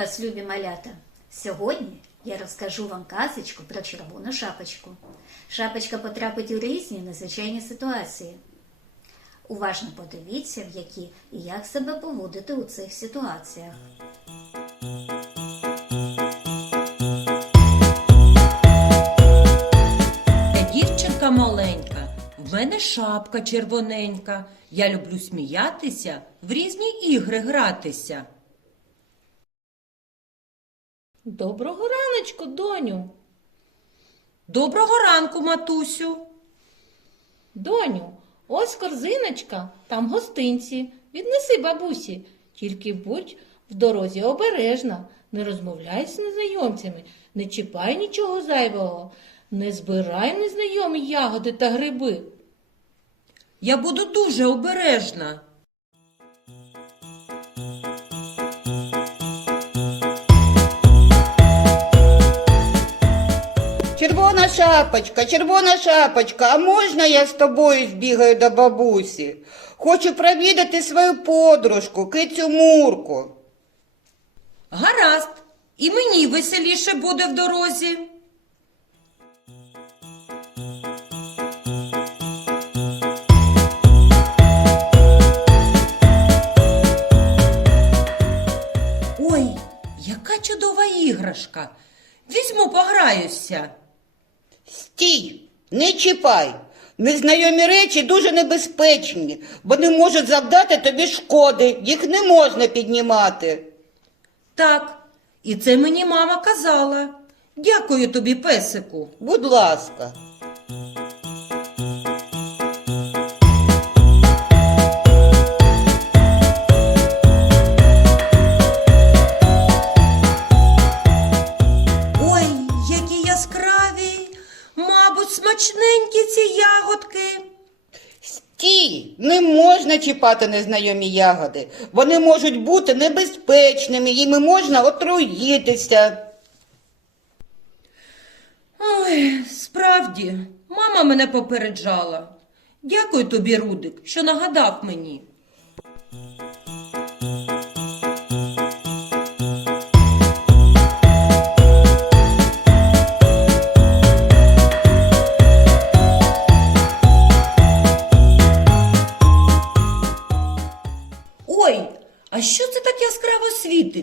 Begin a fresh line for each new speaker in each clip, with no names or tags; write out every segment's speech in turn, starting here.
вас, любі малята! Сьогодні я розкажу вам казочку про червону шапочку. Шапочка потрапить у різні незвичайні ситуації. Уважно подивіться, в які і як себе поводити у цих ситуаціях.
Я дівчинка маленька, в мене шапка червоненька. Я люблю сміятися, в різні ігри гратися.
Доброго раночку, доню.
Доброго ранку, матусю.
Доню, ось корзиночка, там гостинці. Віднеси бабусі. Тільки будь в дорозі обережна, не розмовляй з незнайомцями, не чіпай нічого зайвого, не збирай незнайомі ягоди та гриби.
Я буду дуже обережна.
Червона шапочка, червона шапочка, а можна я з тобою збігаю до бабусі? Хочу провідати свою подружку, кицю Мурку.
Гаразд, і мені веселіше буде в дорозі. Ой, яка чудова іграшка. Візьму, пограюся.
Стій, не чіпай. Незнайомі речі дуже небезпечні, бо не можуть завдати тобі шкоди, їх не можна піднімати.
Так, і це мені мама казала. Дякую тобі, песику.
Будь ласка. Можна чіпати незнайомі ягоди. Вони можуть бути небезпечними, їми можна отруїтися.
Ой, справді, мама мене попереджала. Дякую тобі, Рудик, що нагадав мені.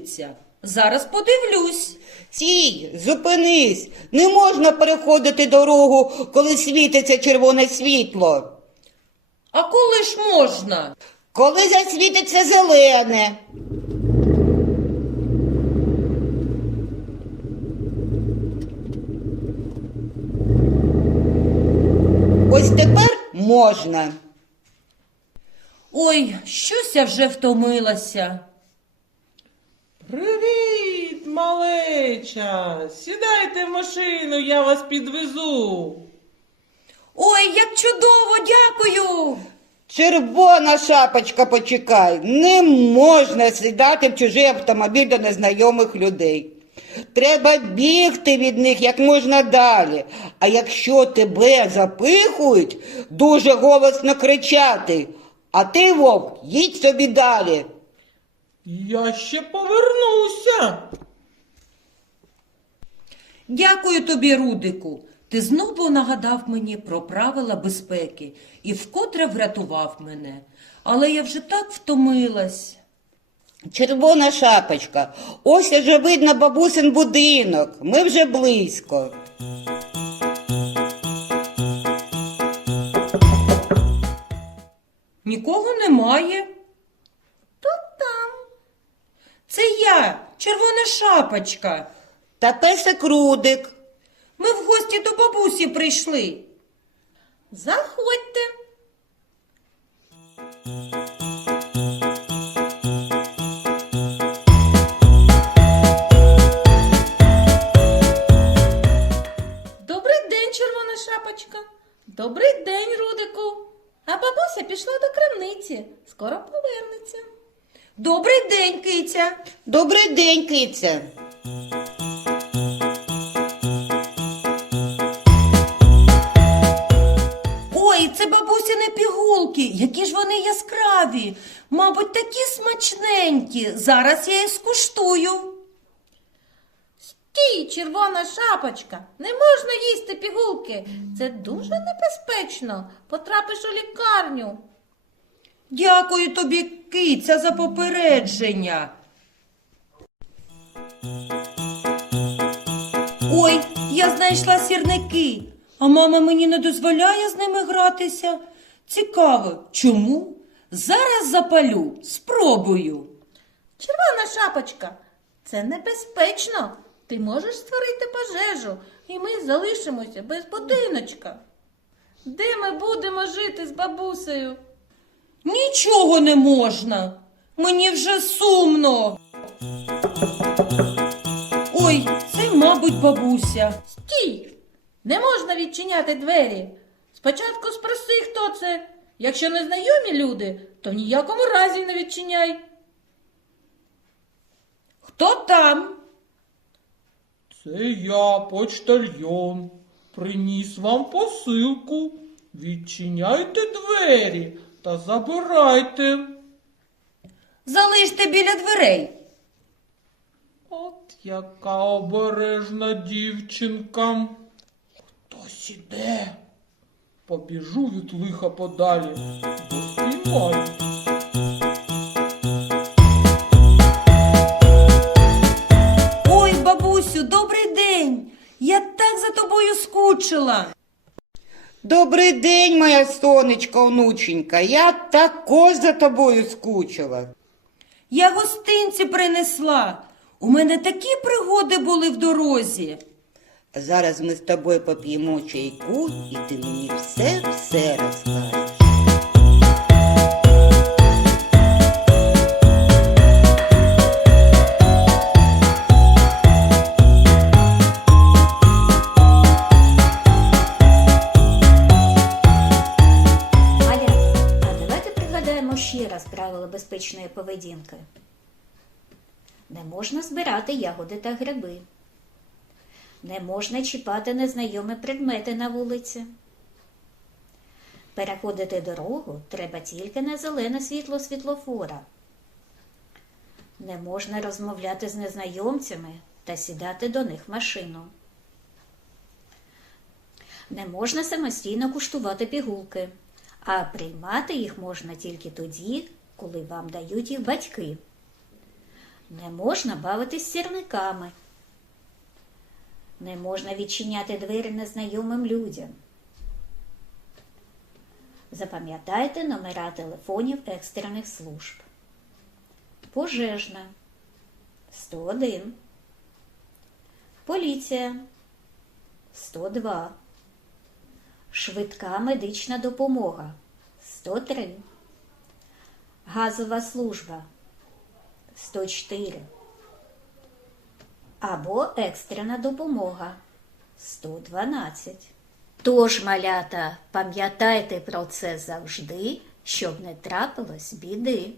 Світиться? Зараз подивлюсь.
Стій, зупинись, не можна переходити дорогу, коли світиться червоне світло.
А коли ж можна?
Коли засвітиться зелене. Ось тепер можна.
Ой, щось я вже втомилася.
Привіт, малеча! Сідайте в машину, я вас підвезу.
Ой, як чудово, дякую.
Червона шапочка, почекай. Не можна сідати в чужий автомобіль до незнайомих людей. Треба бігти від них як можна далі. А якщо тебе запихують, дуже голосно кричати. А ти, вовк, їдь собі далі.
Я ще повернуся.
Дякую тобі, Рудику. Ти знову нагадав мені про правила безпеки і вкотре врятував мене. Але я вже так втомилась.
Червона шапочка. Ось вже видно бабусин будинок. Ми вже близько.
Нікого немає. То там. Це я, червона.
Та песик Рудик.
Ми в гості до бабусі прийшли.
Заходьте. Добрий день, червона шапочка. Добрий день, Рудику. А бабуся пішла до крамниці. Скоро повернеться.
Добрий день, киця.
Добрий день, киця.
Ой, це бабусіни пігулки. Які ж вони яскраві. Мабуть, такі смачненькі. Зараз я їх скуштую.
Стій, червона шапочка, не можна їсти пігулки. Це дуже небезпечно. Потрапиш у лікарню.
Дякую тобі, киця, за попередження. Ой, я знайшла сірники, а мама мені не дозволяє з ними гратися. Цікаво, чому? Зараз запалю, спробую.
Червона шапочка, це небезпечно. Ти можеш створити пожежу, і ми залишимося без будиночка. Де ми будемо жити з бабусею?
Нічого не можна. Мені вже сумно. Ой, це, мабуть, бабуся.
Стій! Не можна відчиняти двері. Спочатку спроси, хто це. Якщо не знайомі люди, то в ніякому разі не відчиняй.
Хто там?
Це я, почтальйон. Приніс вам посилку. Відчиняйте двері та забирайте.
Залиште біля дверей.
От яка обережна дівчинка. Хтось іде. Побіжу від лиха подалі, спіймаю.
Ой, бабусю, добрий день. Я так за тобою скучила.
Добрий день, моя сонечко, внученька. Я також за тобою скучила.
Я гостинці принесла. У мене такі пригоди були в дорозі.
Зараз ми з тобою поп'ємо чайку, і ти мені все-все розкажеш.
Раз правила безпечної поведінки. Не можна збирати ягоди та гриби. Не можна чіпати незнайомі предмети на вулиці. Переходити дорогу треба тільки на зелене світло світлофора. Не можна розмовляти з незнайомцями та сідати до них в машину. Не можна самостійно куштувати пігулки, а приймати їх можна тільки тоді, коли вам дають їх батьки. Не можна бавитись сірниками. Не можна відчиняти двері незнайомим людям. Запам'ятайте номера телефонів екстрених служб. Пожежна 101. Поліція 102. Швидка медична допомога 103. Газова служба 104. Або екстрена допомога 112. Тож, малята, пам'ятайте про це завжди, щоб не трапилось біди.